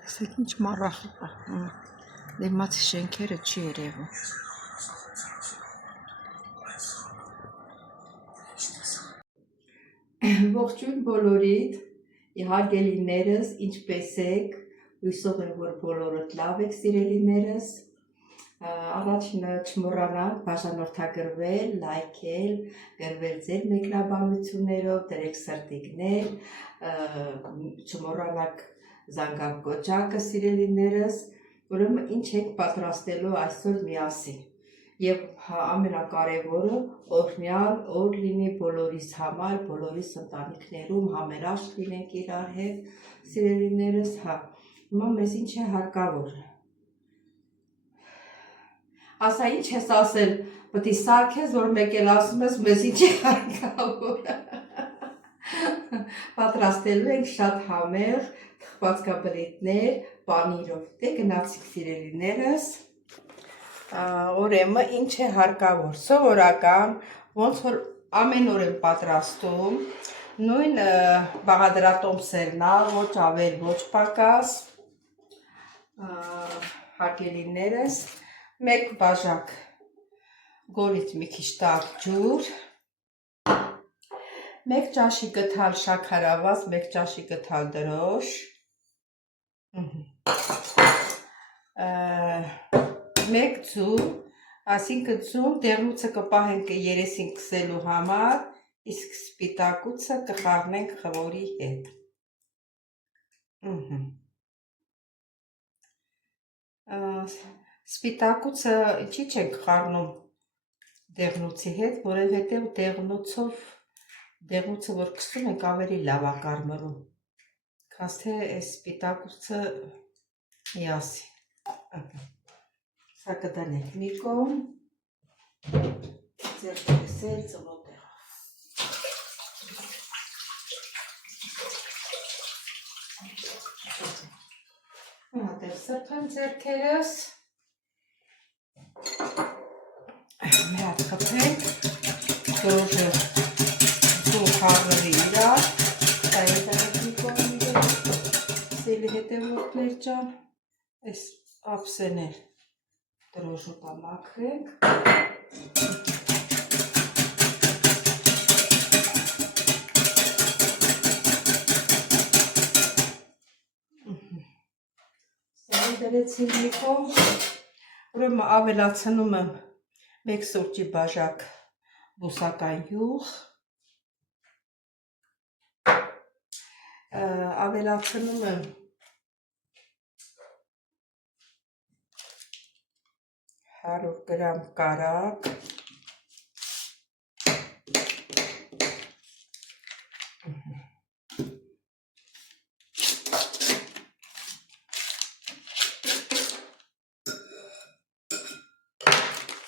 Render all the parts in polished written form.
Տեսեք ինչ մառախ է։ Դիմացի շենքերը չի երևում։ Ողջույն բոլորիդ, իհարգելիներս, ինչպես եք, հույսով եմ, որ բոլորդ լավ եք սիրելիներս, առաջինը չմոռանաք բաժանորդագրվել, լայքել, գրվել ձեր մեկնաբանություններով, դրեք սրտիկներ, չմոռանաք զանգակ կոճակը սիրելիներս, ուրեմն ինչ եք պատրաստելու այսօր միասին։ Եվ ամենակարևորը օրհնյալ օր լինի բոլորիս համար, բոլորիս ընտանիքներում համերաշխ լինենք իրար հետ, սիրելիներս, հիմա մեզ ինչ է հարկավոր։ Ասա ինչ ես ասել, պետք է սարքես, որ մեկ էլ ասում ես, մեզ ինչ է հարկավոր։ Պատրաստելու ենք շատ համեղ թխվածքաբլիթներ պանիրով, դե գնացիք սիրելիներս։ Ուրեմն ինչ է հարկավոր, սովորական, ոնց որ ամեն օր եմ պատրաստում, նույն բաղադրատոմսերն ա, ոչ ավել, ոչ պակաս, հարգելիներս, 1 բաժակ գորից մի քիչ տաք ջուր, 1 ճաշի գթալ շաքարավազ, 1 ճաշի գթալ դրոշ, 1 ձու, այսինքն ձուն դեղնուցը կպահենք երեսին քսելու համար, իսկ սպիտակուցը կխառնենք խվորի հետ։ Սպիտակուցը ինչի չենք խառնում դեղնուցի հետ, որովհետև դեղնուցը որ քսում ենք ավելի լավ է կարմրում, քան թե սպիտակուցը միասին։ Սա կդնենք մի կողմ, ձեռքը կսել ծնոտեղով։ Մի հատ էլ սրբեմ ձեռքերս, մի հատ խփենք, դրոշը ձու խառնվի իրար, դա եդանք մի կողմ իրար, սելի հետևորդներ ճան, այս ապսեներ դրոշոտա մաքրենք, սերի դրեցին մի կողմ, ուրեմն ավելացնում եմ 1 սուրճի բաժակ բուսական յուղ, ավելացնում եմ 100 գրամ կարագ,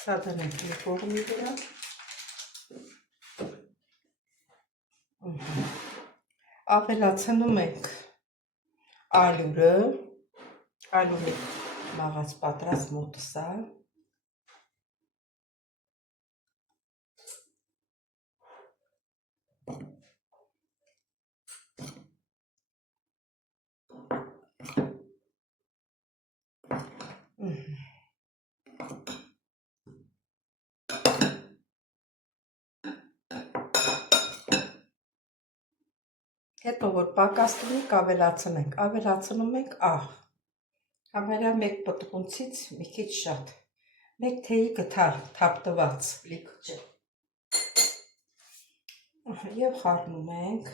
սա դնենք մի կողմի վրա, ավելացնում ենք ալյուրը, ալյուրի մաղած պատրաստ մոտս է, հետո որ պակաս լինի ավելացնում ենք աղ, համարյա 1 պտղունցից մի քիչ շատ, 1 թեյի գթալ թափտված լիք չէ, և խառնում ենք,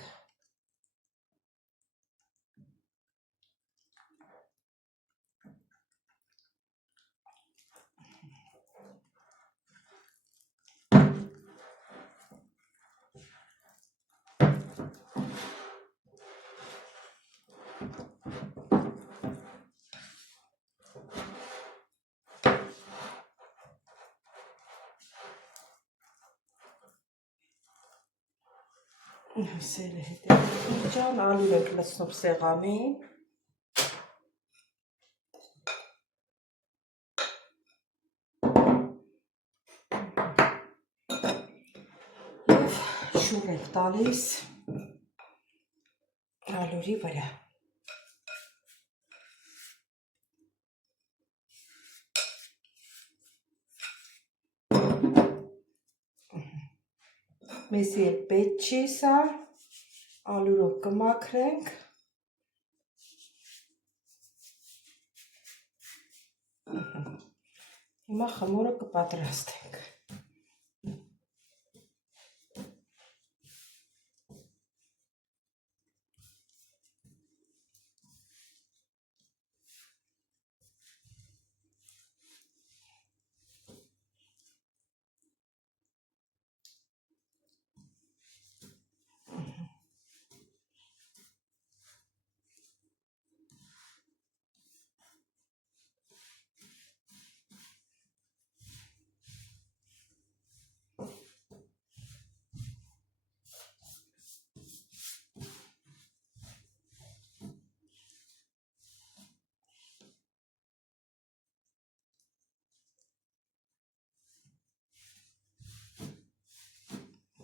սերը հետևորդներ ճան, ալյուր ենք լցնում սեղանին, և շուռ ենք տալիս ալյուրի վրա, մեզի էլ պետք չի սա, ալյուրով կմաքրենք։ Հիմա խմորը կպատրաստենք։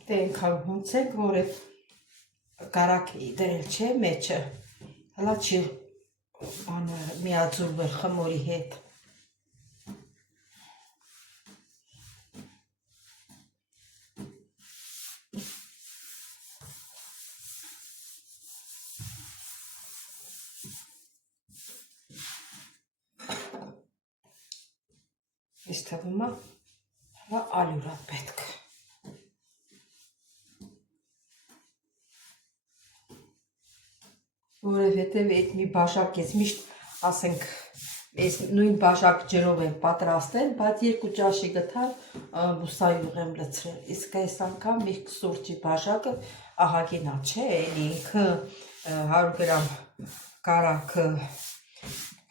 Դե այնքան հունցենք, որ այդ կարակ դրել չէ մեջը, հլա չի միաձուլվեր խմորի հետ։ Ես թվում է հլա ալյուրա պետք։ Որովհետև այդ մի բաժակ ես միշտ ասենք ես նույն բաժակ ջրով եմ պատրաստել, բայց 2 ճաշի գտալ բուսայուղ եմ լցրել։ Իսկ այս անգամ մի սուրճի բաժակը ահագինա չէ, էլի ինքը 100 գրամ կարակը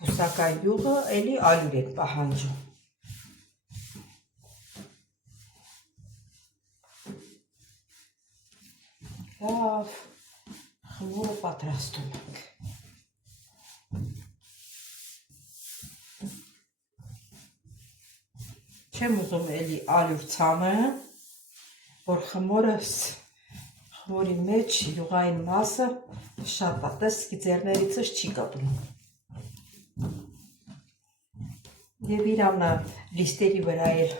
բուսական յուղը էլի ալյուր է պահանջում։ Լավ, խմորը պատրաստում ենք։ Չեմ ուզում էլի ալյուր ցանը, որ խմորի մեջ յուղային մասը շատ է, տեսքի ձեռներիցս չի կապնում։ Եվ իրանա լիստերի վրա էլ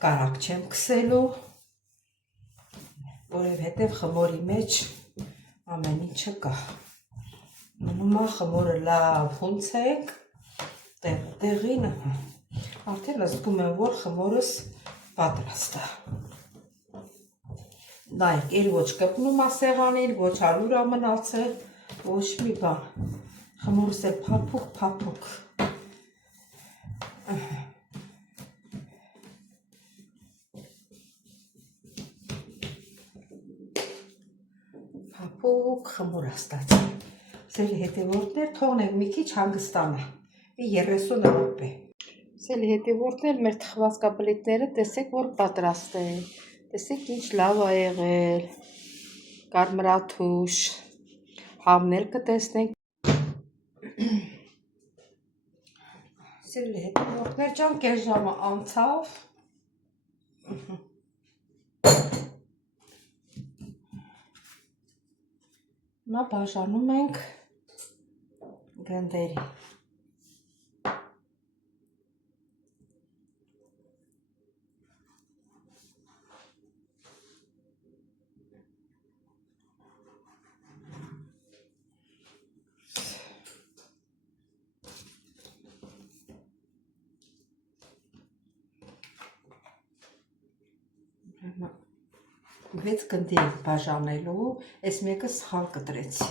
կարակ չեմ քսելու, որովհետև խմորի մեջ ամեն ինչը կա։ Մնում է խմորը լավ հունցենք, տեղին, արդեն զգում եմ, որ խմորս պատրաստ է։ Նայեք, էլ ոչ կպնում է սեղանին, ոչ ալյուր է մնացել, ոչ մի բան։ Խմորս էլ փափուկ։ Փափուկ խմոր ստացել։ Սելի հետևորդներ թողնենք մի քիչ հանգստանա, 30 րոպե։ Սելի հետևորդներ մեր թխվածքապլիտները տեսեք, որ պատրաստ են։ Տեսեք ինչ լավ է եղել։ Կարմրաթուշ համներ կտեսնենք։ Սելի հետևորդներ ջան, կես ժամը անցավ։ Հիմա բաժանում ենք գնդերի։ Վեց գնդի ենք բաժանելու, այս մեկը սխալ կտրեցի։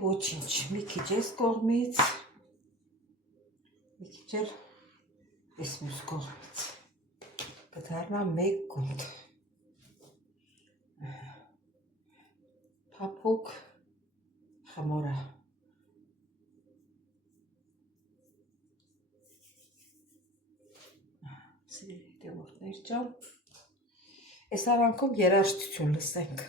Ոչինչ, մի քիչ այս կողմից, մի քիչ էլ այս մյուս կողմից։ Կդառնա մեկ գունդ։ Փափուկ խմորը։ Սիրելի հետևորդներ ջան, այս արանքում երաժշտություն լսենք։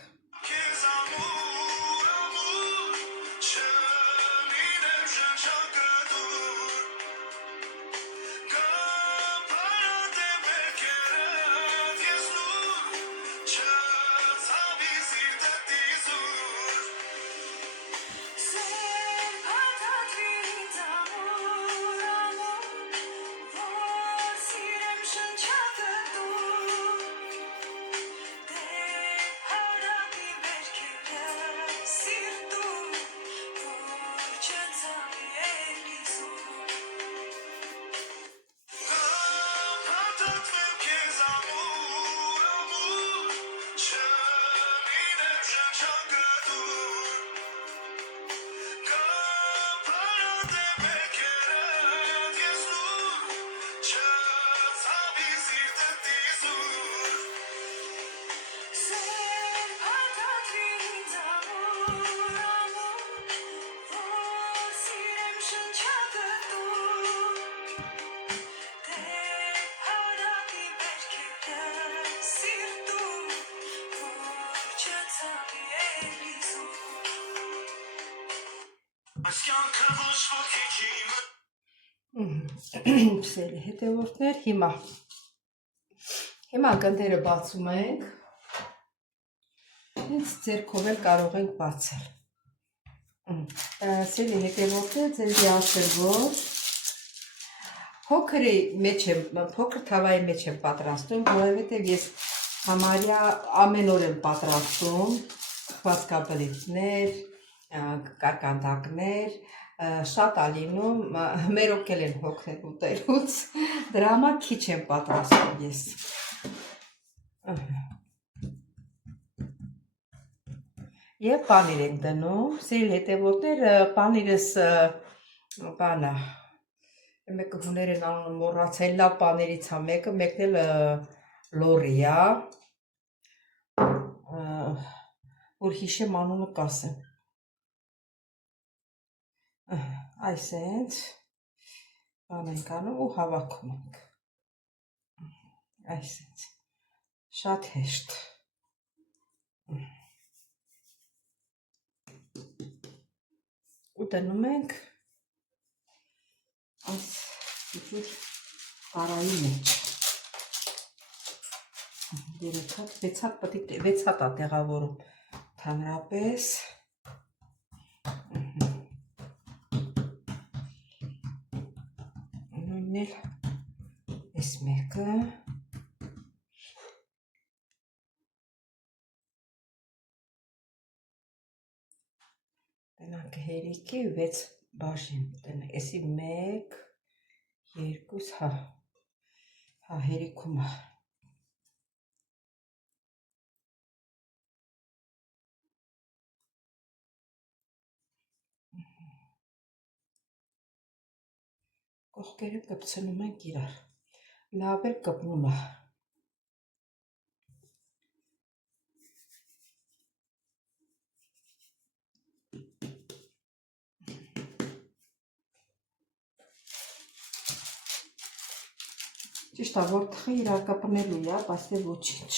Սերի հետևորդներ, հիմա գնդերը բացում ենք, հենց ձերքով էլ կարող ենք բացել։ Սերի հետևորդներ, ձեզի ասել, որ փոքր թավայի մեջ եմ պատրաստում, որովհետև ես համարյա ամեն օր եմ պատրաստում խվածքաբլիթներ, կարկանդակներ, շատ ալինում, մերոք էլ են հոգնել ուտելուց, դրա համար քիչ եմ պատրաստում ես։ Եվ պանիր ենք դնում, սիրել հետևորդներ, պանիրս մեկը հուներ են անում մոռացել, լավ պաներից է մեկն էլ լորի է, որ հիշեմ անունը կասեմ։ Այսենց բան ենք անում ու հավաքում ենք, այսենց, շատ հեշտ, ու դնում ենք այս տարայի մեջ, 6 հատ տեղավորում թանրապես, նույնն էլ ես մեկը, տնանք հերիքի 6 բաժին, եսի 1, 2, հերիքում է, կողքերը կպցնում ենք իրար, լավ էլ կպնում է, ճիշտ է, որ թխի իրար կպնելու է, բայց դե ոչինչ։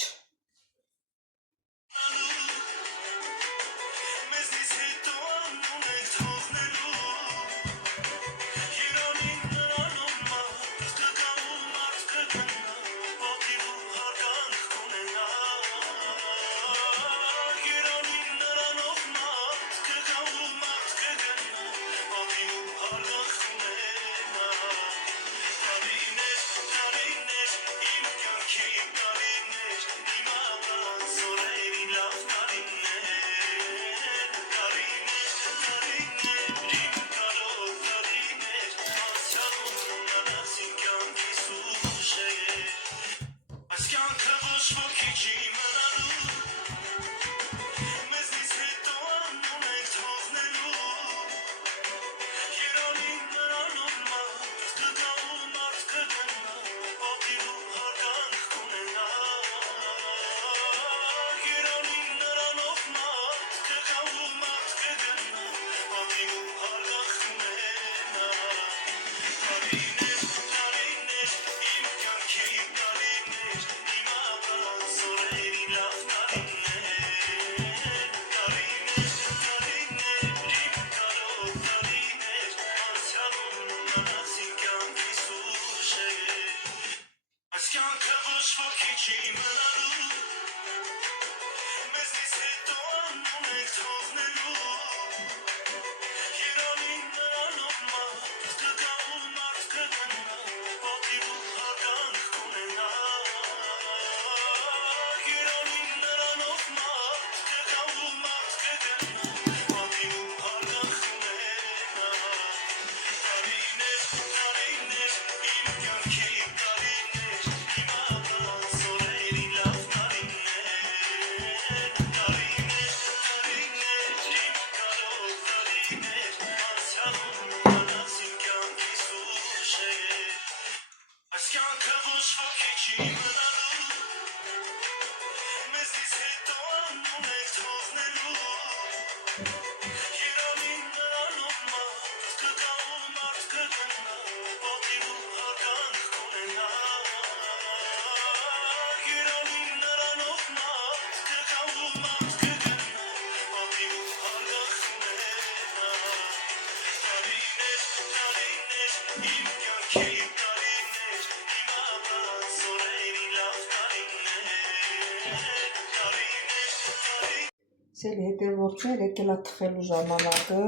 Սելի հետևորդներ, եկել է թխելու ժամանակը,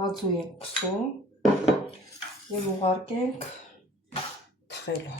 մածու ենք կսում և ուղարկենք թխելու։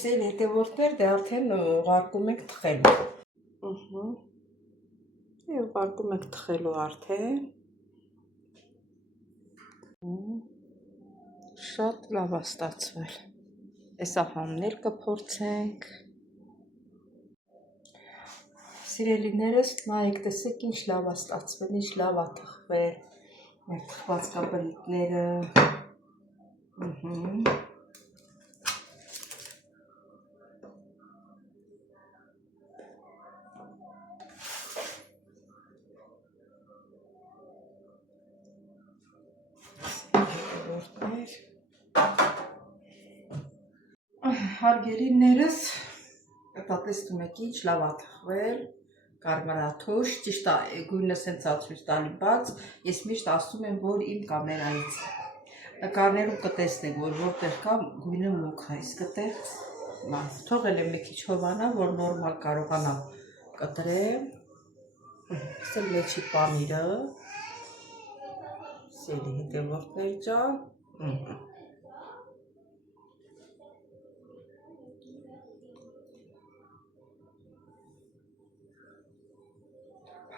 Սել հետևորդներ, դե արդեն ուղարկում ենք թխելու։ Ուղարկում ենք թխելու արդեն։ Շատ լավ է ստացվել։ Էսա համնել կփորձենք։ Սիրելիներս, նայեք, տեսեք ինչ լավ է ստացվել, ինչ լավ է թխվել։ Մեր թխված կապրիկները։ Հարգելիներս, տեսնում եք ինչ լավ է թխվել, կարմրաթոշ, ճիշտ է, գույնը սենց է ցույց տալի բաց, ես միշտ ասում եմ, որ իմ կամերայից նկարներում կտեսնեք, որ որտեղ կա գույնը մուգ է, իսկ այդտեղ թողել եմ մի քիչ հովանա, որ նորմալ կարողանամ կտրեմ, սա մեջի պանիրը, սելի հետևորդներ ջան,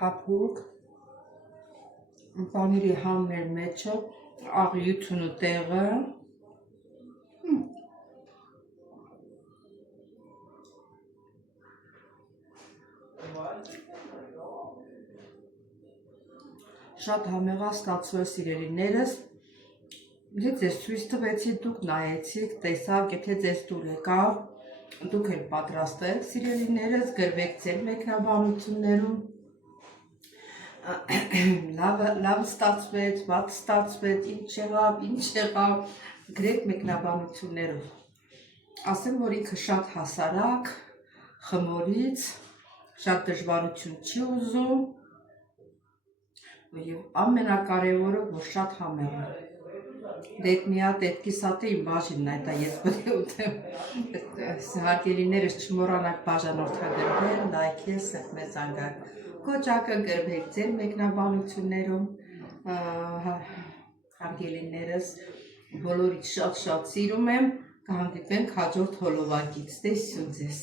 հապուկ, պանիրի համներ մեջը, աղյութունը տեղը, շատ համեղա ստացվել սիրելիներս, եթե ձեզ ցույց տվեցի, դուք նայեցիք, տեսաք, եթե ձեզ դուր եկավ, դուք էլ պատրաստեք սիրելիներս, գրվեք ձեր մեկնաբանություններում, լավ ստացվեց, վատ ստացվեց, ինչ եղավ, գրեք մեկնաբանություններով, ասեմ, որ ինքը շատ հասարակ, խմորից, շատ դժվարություն չի ուզում, և ամենակարևորը, որ շատ համեղ է։ Դեդ մի հատ այդ կիսատը իմ բաժինն է, դա ես պետք է ուտեմ։ Հարգելիներս չմոռանաք բաժանորդագրվել, լայքել, սեղմել զանգակ։ Կոճակը գրվեք ձեր մեկնաբանություններում, հարգելիներս, բոլորիդ շատ-շատ սիրում եմ, կհանդիպենք հաջորդ հոլովակից, տեսություն ձեզ։